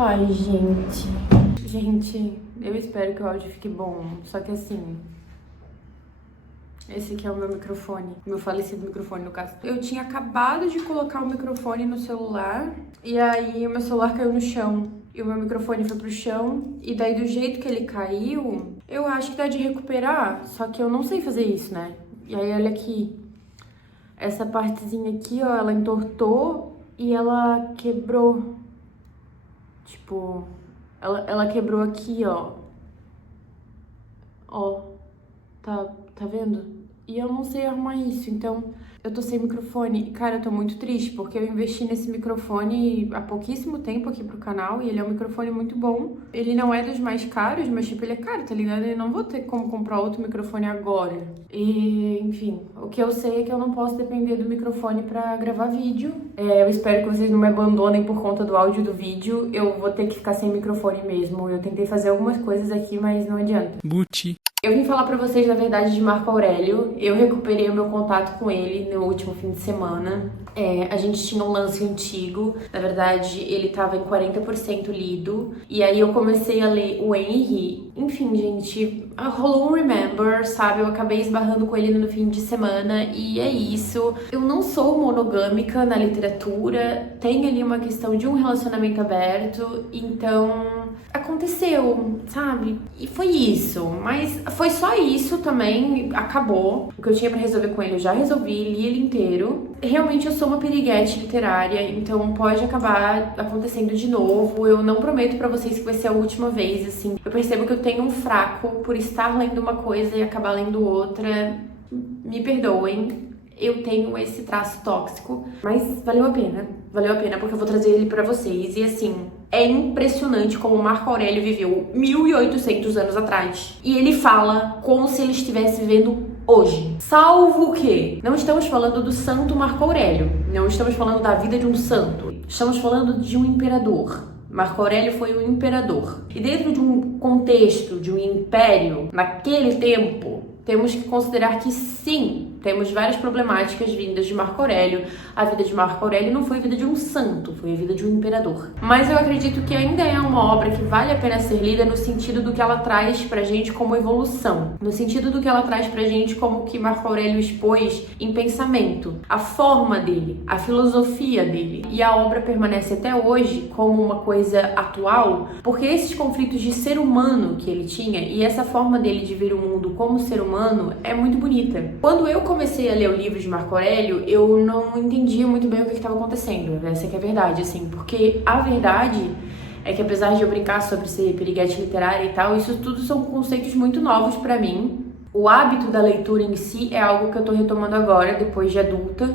Ai, gente. Gente, eu espero que o áudio fique bom. Só que assim, esse aqui é o meu microfone. Meu falecido microfone, no caso. Eu tinha acabado de colocar o microfone no celular. E aí o meu celular caiu no chão. E o meu microfone foi pro chão. E daí do jeito que ele caiu, eu acho que dá de recuperar. Só que eu não sei fazer isso, né? E aí olha aqui. Essa partezinha aqui, ó, ela entortou e ela quebrou. Tipo, ela quebrou aqui, ó. Ó, tá vendo? E eu não sei arrumar isso, então eu tô sem microfone. E, cara, eu tô muito triste, porque eu investi nesse microfone há pouquíssimo tempo aqui pro canal, e ele é um microfone muito bom. Ele não é dos mais caros, mas, tipo, ele é caro, tá ligado? Eu não vou ter como comprar outro microfone agora. E, enfim, o que eu sei é que eu não posso depender do microfone pra gravar vídeo. Eu espero que vocês não me abandonem por conta do áudio do vídeo. Eu vou ter que ficar sem microfone mesmo. Eu tentei fazer algumas coisas aqui, mas não adianta. Buti. Eu vim falar pra vocês, na verdade, de Marco Aurélio. Eu recuperei o meu contato com ele no último fim de semana. A gente tinha um lance antigo. Na verdade, ele tava em 40% lido. E aí eu comecei a ler o Henry. Enfim, gente, rolou um remember, sabe? Eu acabei esbarrando com ele no fim de semana. E é isso. Eu não sou monogâmica na literatura. Tem ali uma questão de um relacionamento aberto. Então, aconteceu, sabe? E foi isso. Mas foi só isso também, acabou. O que eu tinha pra resolver com ele eu já resolvi, li ele inteiro. Realmente eu sou uma piriguete literária, então pode acabar acontecendo de novo. Eu não prometo pra vocês que vai ser a última vez, assim. Eu percebo que eu tenho um fraco por estar lendo uma coisa e acabar lendo outra. Me perdoem. Eu tenho esse traço tóxico, mas valeu a pena. Valeu a pena porque eu vou trazer ele pra vocês. E assim, é impressionante como Marco Aurélio viveu 1800 anos atrás. E ele fala como se ele estivesse vivendo hoje. Salvo que não estamos falando do santo Marco Aurélio. Não estamos falando da vida de um santo. Estamos falando de um imperador. Marco Aurélio foi um imperador. E dentro de um contexto, de um império, naquele tempo, temos que considerar que sim, temos várias problemáticas vindas de Marco Aurélio. A vida de Marco Aurélio não foi a vida de um santo, foi a vida de um imperador. Mas eu acredito que ainda é uma obra que vale a pena ser lida no sentido do que ela traz pra gente como evolução. No sentido do que ela traz pra gente como que Marco Aurélio expôs em pensamento. A forma dele, a filosofia dele. E a obra permanece até hoje como uma coisa atual, porque esses conflitos de ser humano que ele tinha e essa forma dele de ver o mundo como ser humano é muito bonita. Quando eu comecei a ler o livro de Marco Aurélio, eu não entendia muito bem o que estava acontecendo. Essa que é a verdade, assim, porque a verdade é que apesar de eu brincar sobre ser piriguete literária e tal, isso tudo são conceitos muito novos pra mim. O hábito da leitura em si é algo que eu tô retomando agora, depois de adulta,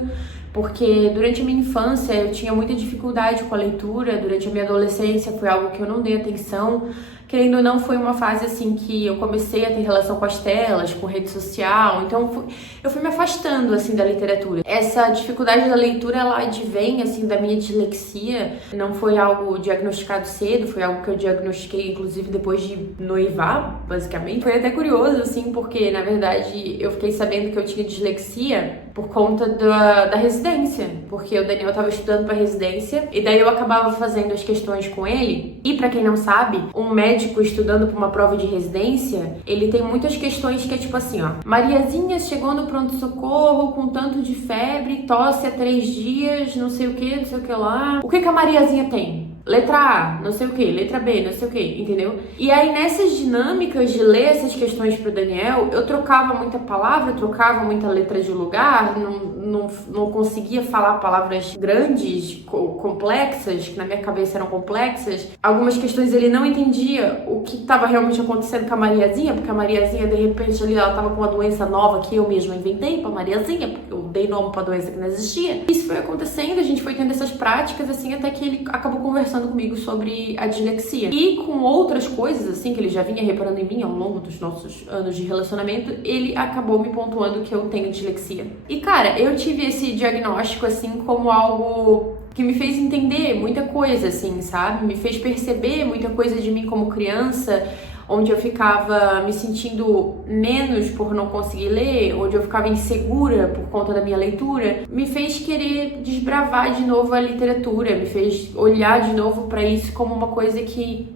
porque durante a minha infância eu tinha muita dificuldade com a leitura, durante a minha adolescência foi algo que eu não dei atenção. Querendo ou não, foi uma fase assim que eu comecei a ter relação com as telas, com rede social, então eu fui me afastando assim da literatura. Essa dificuldade da leitura, ela advém assim da minha dislexia, não foi algo diagnosticado cedo, foi algo que eu diagnostiquei inclusive depois de noivar, basicamente. Foi até curioso assim, porque na verdade eu fiquei sabendo que eu tinha dislexia por conta da residência, porque o Daniel estava estudando para residência e daí eu acabava fazendo as questões com ele. E para quem não sabe, um médico estudando para uma prova de residência, ele tem muitas questões que é tipo assim, ó: Mariazinha chegou no pronto-socorro com tanto de febre, tosse há 3 dias, não sei o que lá. O que a Mariazinha tem? Letra A, não sei o que, letra B, não sei o que, entendeu? E aí nessas dinâmicas de ler essas questões pro Daniel, eu trocava muita palavra, trocava muita letra de lugar, não conseguia falar palavras grandes, complexas, que na minha cabeça eram complexas. Algumas questões ele não entendia o que estava realmente acontecendo com a Mariazinha, porque a Mariazinha, de repente, ali ela tava com uma doença nova que eu mesma inventei pra Mariazinha, porque eu dei nome pra doença que não existia. Isso foi acontecendo, a gente foi tendo essas práticas, assim, até que ele acabou conversando comigo sobre a dislexia. E com outras coisas, assim, que ele já vinha reparando em mim ao longo dos nossos anos de relacionamento, ele acabou me pontuando que eu tenho dislexia. E, cara, eu tive esse diagnóstico, assim, como algo que me fez entender muita coisa, assim, sabe? Me fez perceber muita coisa de mim como criança, onde eu ficava me sentindo menos por não conseguir ler, onde eu ficava insegura por conta da minha leitura, me fez querer desbravar de novo a literatura, me fez olhar de novo para isso como uma coisa que,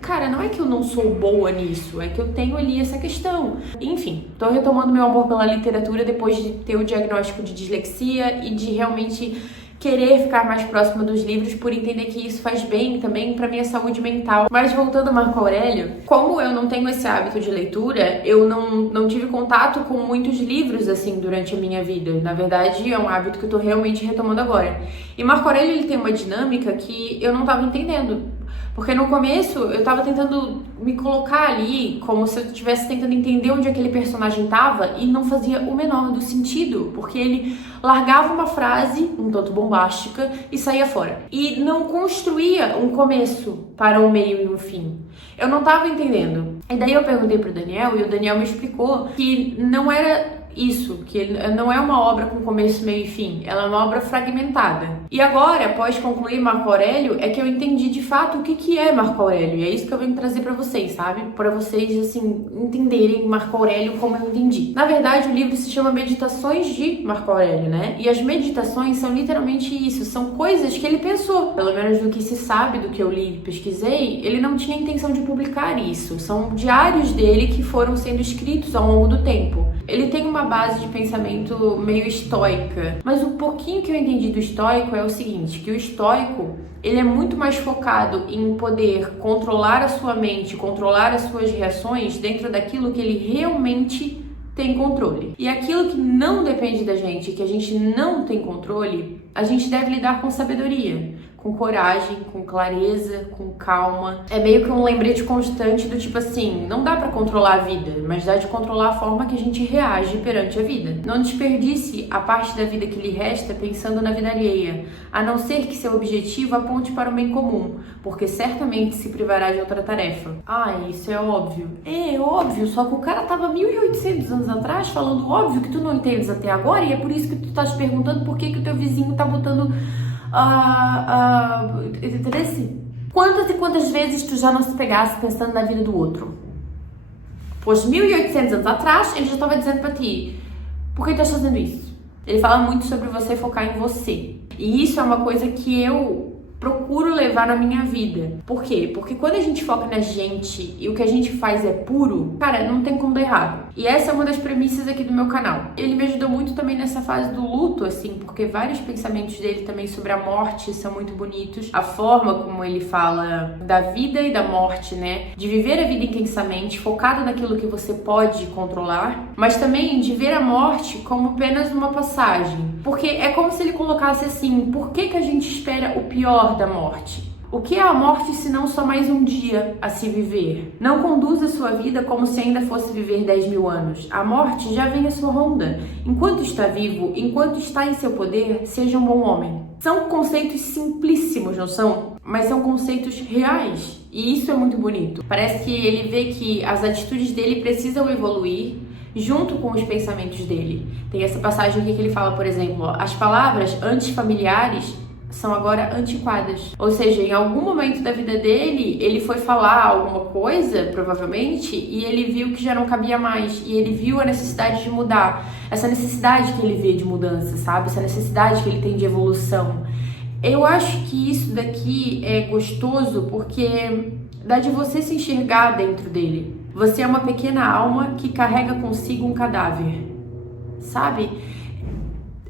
cara, não é que eu não sou boa nisso, é que eu tenho ali essa questão. Enfim, tô retomando meu amor pela literatura depois de ter o diagnóstico de dislexia e de realmente querer ficar mais próxima dos livros, por entender que isso faz bem também pra minha saúde mental. Mas voltando a Marco Aurélio, como eu não tenho esse hábito de leitura, eu não tive contato com muitos livros assim durante a minha vida. Na verdade, é um hábito que eu tô realmente retomando agora. E Marco Aurélio, ele tem uma dinâmica que eu não tava entendendo. Porque no começo eu tava tentando me colocar ali como se eu estivesse tentando entender onde aquele personagem tava e não fazia o menor do sentido, porque ele largava uma frase um tanto bombástica e saía fora. E não construía um começo para um meio e um fim. Eu não tava entendendo. E daí eu perguntei pro Daniel e o Daniel me explicou que não era isso, que não é uma obra com começo, meio e fim, ela é uma obra fragmentada. E agora, após concluir Marco Aurélio, é que eu entendi de fato o que é Marco Aurélio, e é isso que eu venho trazer pra vocês, sabe? Pra vocês, assim, entenderem Marco Aurélio como eu entendi. Na verdade, o livro se chama Meditações de Marco Aurélio, né? E as meditações são literalmente isso, são coisas que ele pensou. Pelo menos do que se sabe, do que eu li e pesquisei, ele não tinha intenção de publicar isso. São diários dele que foram sendo escritos ao longo do tempo. Ele tem uma base de pensamento meio estoica, mas o pouquinho que eu entendi do estoico é o seguinte, que o estoico, ele é muito mais focado em poder controlar a sua mente, controlar as suas reações dentro daquilo que ele realmente tem controle. E aquilo que não depende da gente, que a gente não tem controle, a gente deve lidar com sabedoria, com coragem, com clareza, com calma. É meio que um lembrete constante do tipo assim, não dá pra controlar a vida, mas dá de controlar a forma que a gente reage perante a vida. Não desperdice a parte da vida que lhe resta pensando na vida alheia, a não ser que seu objetivo aponte para o bem comum, porque certamente se privará de outra tarefa. Ah, isso é óbvio. É óbvio, só que o cara tava 1800 anos atrás falando óbvio que tu não entendes até agora, e é por isso que tu tá te perguntando por que o teu vizinho tá botando quantas e quantas vezes tu já não se pegasse pensando na vida do outro? Pois 1800 anos atrás ele já estava dizendo pra ti, por que tu estás fazendo isso? Ele fala muito sobre você focar em você. E isso é uma coisa que eu procuro levar na minha vida. Por quê? Porque quando a gente foca na gente e o que a gente faz é puro, cara, não tem como dar errado. E essa é uma das premissas aqui do meu canal. Ele me ajudou muito também nessa fase do luto, assim, porque vários pensamentos dele também sobre a morte são muito bonitos. A forma como ele fala da vida e da morte, né? De viver a vida intensamente, focado naquilo que você pode controlar, mas também de ver a morte como apenas uma passagem. Porque é como se ele colocasse assim, por que a gente espera o pior da morte? O que é a morte se não só mais um dia a se viver? Não conduza sua vida como se ainda fosse viver 10 mil anos. A morte já vem à sua ronda. Enquanto está vivo, enquanto está em seu poder, seja um bom homem. São conceitos simplíssimos, não são? Mas são conceitos reais. E isso é muito bonito. Parece que ele vê que as atitudes dele precisam evoluir junto com os pensamentos dele. Tem essa passagem aqui que ele fala, por exemplo, as palavras antes familiares são agora antiquadas. Ou seja, em algum momento da vida dele, ele foi falar alguma coisa, provavelmente, e ele viu que já não cabia mais. E ele viu a necessidade de mudar. Essa necessidade que ele vê de mudança, sabe? Essa necessidade que ele tem de evolução. Eu acho que isso daqui é gostoso porque dá de você se enxergar dentro dele. Você é uma pequena alma que carrega consigo um cadáver, sabe?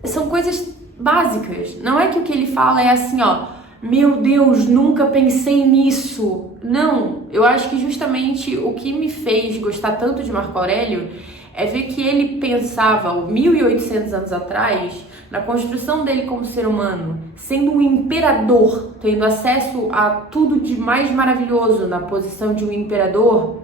São coisas básicas. Não é que o que ele fala é assim, ó, meu Deus, nunca pensei nisso. Não, eu acho que justamente o que me fez gostar tanto de Marco Aurélio é ver que ele pensava 1800 anos atrás na construção dele como ser humano, sendo um imperador, tendo acesso a tudo de mais maravilhoso na posição de um imperador,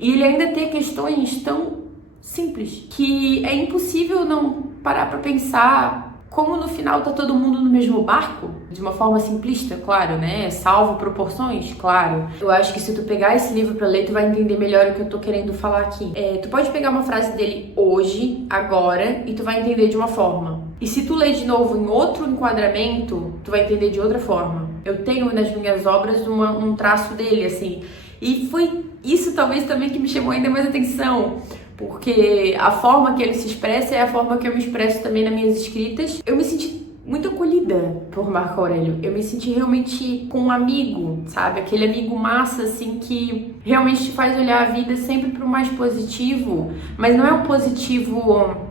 e ele ainda ter questões tão simples que é impossível não parar pra pensar como no final tá todo mundo no mesmo barco, de uma forma simplista, claro, né? Salvo proporções, claro. Eu acho que se tu pegar esse livro pra ler, tu vai entender melhor o que eu tô querendo falar aqui. Tu pode pegar uma frase dele hoje, agora, e tu vai entender de uma forma. E se tu ler de novo em outro enquadramento, tu vai entender de outra forma. Eu tenho nas minhas obras um traço dele, assim, E foi isso talvez também que me chamou ainda mais atenção, porque a forma que ele se expressa é a forma que eu me expresso também nas minhas escritas. Eu me senti muito acolhida por Marco Aurélio. Eu me senti realmente com um amigo, sabe? Aquele amigo massa, assim, que realmente te faz olhar a vida sempre pro mais positivo, mas não é um positivo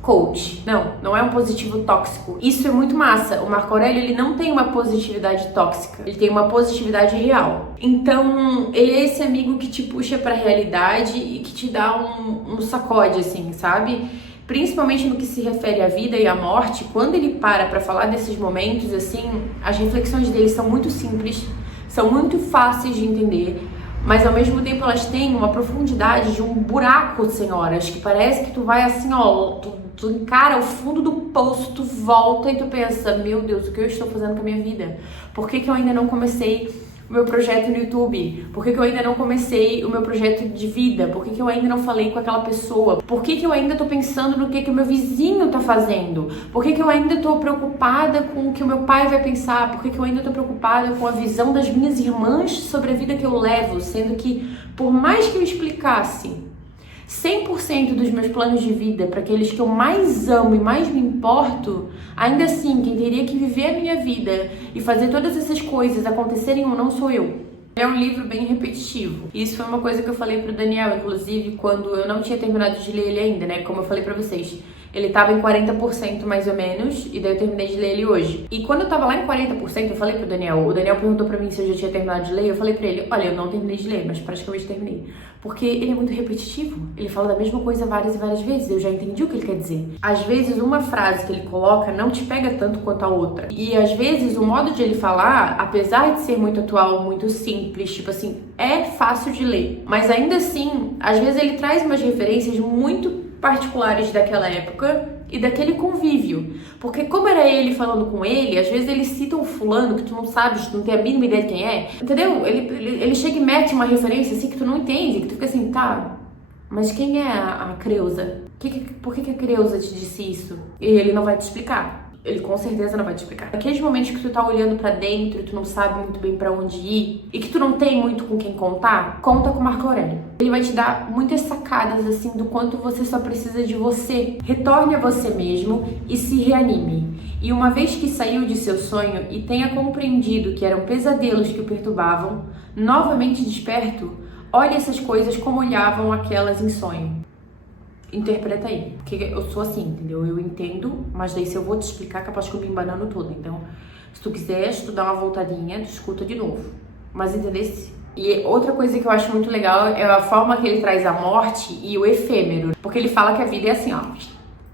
coach, não é um positivo tóxico. Isso é muito massa. O Marco Aurélio, ele não tem uma positividade tóxica, ele tem uma positividade real. Então, ele é esse amigo que te puxa pra realidade e que te dá um sacode, assim, sabe? Principalmente no que se refere à vida e à morte, quando ele para falar desses momentos, assim, as reflexões dele são muito simples, são muito fáceis de entender, mas ao mesmo tempo elas têm uma profundidade de um buraco sem horas, que parece que tu vai assim, ó, tu encara o fundo do poço, tu volta e tu pensa, meu Deus, o que eu estou fazendo com a minha vida? Por que eu ainda não comecei o meu projeto no YouTube? Por que eu ainda não comecei o meu projeto de vida? Por que eu ainda não falei com aquela pessoa? Por que eu ainda tô pensando no que o meu vizinho tá fazendo? Por que eu ainda tô preocupada com o que o meu pai vai pensar? Por que eu ainda tô preocupada com a visão das minhas irmãs sobre a vida que eu levo? Sendo que, por mais que eu explicasse 100% dos meus planos de vida para aqueles que eu mais amo e mais me importo, ainda assim, quem teria que viver a minha vida e fazer todas essas coisas acontecerem ou não sou eu. É um livro bem repetitivo. Isso foi uma coisa que eu falei pro Daniel, inclusive, quando eu não tinha terminado de ler ele ainda, né? Como eu falei pra vocês. Ele tava em 40% mais ou menos, e daí eu terminei de ler ele hoje. E quando eu tava lá em 40%, eu falei pro Daniel, o Daniel perguntou pra mim se eu já tinha terminado de ler, eu falei pra ele, olha, eu não terminei de ler, mas praticamente terminei. Porque ele é muito repetitivo, ele fala da mesma coisa várias e várias vezes, eu já entendi o que ele quer dizer. Às vezes uma frase que ele coloca não te pega tanto quanto a outra. E às vezes o modo de ele falar, apesar de ser muito atual, muito simples, tipo assim, é fácil de ler. Mas ainda assim, às vezes ele traz umas referências muito particulares daquela época e daquele convívio. Porque como era ele falando com ele, às vezes ele cita um fulano que tu não sabes, tu não tem a mínima ideia de quem é, entendeu? Ele chega e mete uma referência assim que tu não entende, que tu fica assim, tá, mas quem é a Creusa? Por que a Creusa te disse isso? E ele não vai te explicar. Ele com certeza não vai te explicar. Aqueles momentos que tu tá olhando pra dentro e tu não sabe muito bem pra onde ir e que tu não tem muito com quem contar, conta com o Marco Aurélio. Ele vai te dar muitas sacadas assim do quanto você só precisa de você. Retorne a você mesmo e se reanime. E uma vez que saiu de seu sonho e tenha compreendido que eram pesadelos que o perturbavam, novamente desperto, olhe essas coisas como olhavam aquelas em sonho. Interpreta aí, porque eu sou assim, entendeu? Eu entendo, mas daí se eu vou te explicar, capaz que eu me embanando toda. Então, se tu quiser, tu dá uma voltadinha, tu escuta de novo. Mas entendesse? E outra coisa que eu acho muito legal é a forma que ele traz a morte e o efêmero. Porque ele fala que a vida é assim, ó,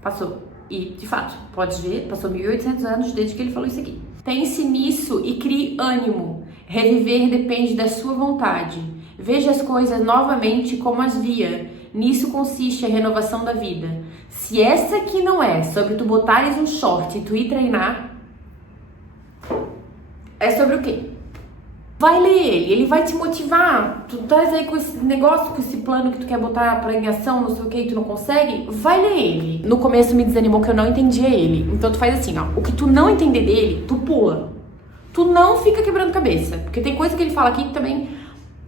passou. E, de fato, pode ver, passou 1800 anos desde que ele falou isso aqui. Pense nisso e crie ânimo. Reviver depende da sua vontade. Veja as coisas novamente como as via. Nisso consiste a renovação da vida. Se essa aqui não é sobre tu botares um short e tu ir treinar, é sobre o quê? Vai ler ele vai te motivar. Tu estás aí com esse negócio, com esse plano que tu quer botar pra em ação, não sei o que, e tu não consegue, vai ler ele. No começo me desanimou que eu não entendia ele. Então tu faz assim, ó, o que tu não entender dele, tu pula. Tu não fica quebrando cabeça. Porque tem coisa que ele fala aqui que também,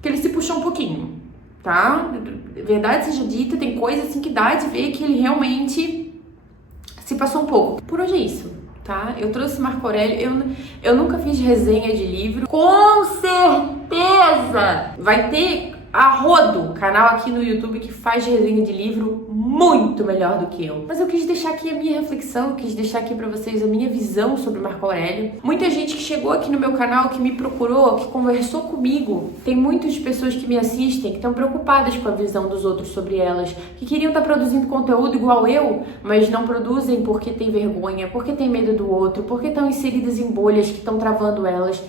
que ele se puxou um pouquinho. Tá? Verdade seja dita, tem coisa assim que dá de ver que ele realmente se passou um pouco. Por hoje é isso, tá? Eu trouxe Marco Aurélio, eu nunca fiz resenha de livro. Com certeza vai ter a rodo canal aqui no YouTube que faz resenha de livro muito melhor do que eu. Mas eu quis deixar aqui a minha reflexão, quis deixar aqui pra vocês a minha visão sobre Marco Aurélio. Muita gente que chegou aqui no meu canal, que me procurou, que conversou comigo. Tem muitas pessoas que me assistem que estão preocupadas com a visão dos outros sobre elas, que queriam estar produzindo conteúdo igual eu, mas não produzem porque tem vergonha, porque tem medo do outro, porque estão inseridas em bolhas que estão travando elas.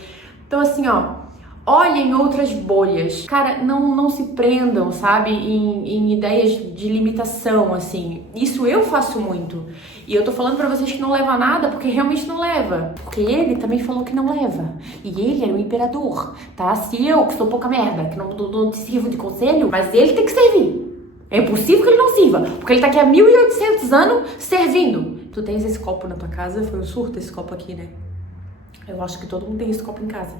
Então assim, ó, olhem outras bolhas. Cara, não se prendam, sabe, em ideias de limitação, assim. Isso eu faço muito. E eu tô falando pra vocês que não leva a nada, porque realmente não leva. Porque ele também falou que não leva. E ele era o imperador, tá? Se eu, que sou pouca merda, que não te sirvo de conselho, mas ele tem que servir. É impossível que ele não sirva, porque ele tá aqui há 1800 anos servindo. Tu tens esse copo na tua casa? Foi um surto esse copo aqui, né? Eu acho que todo mundo tem esse copo em casa.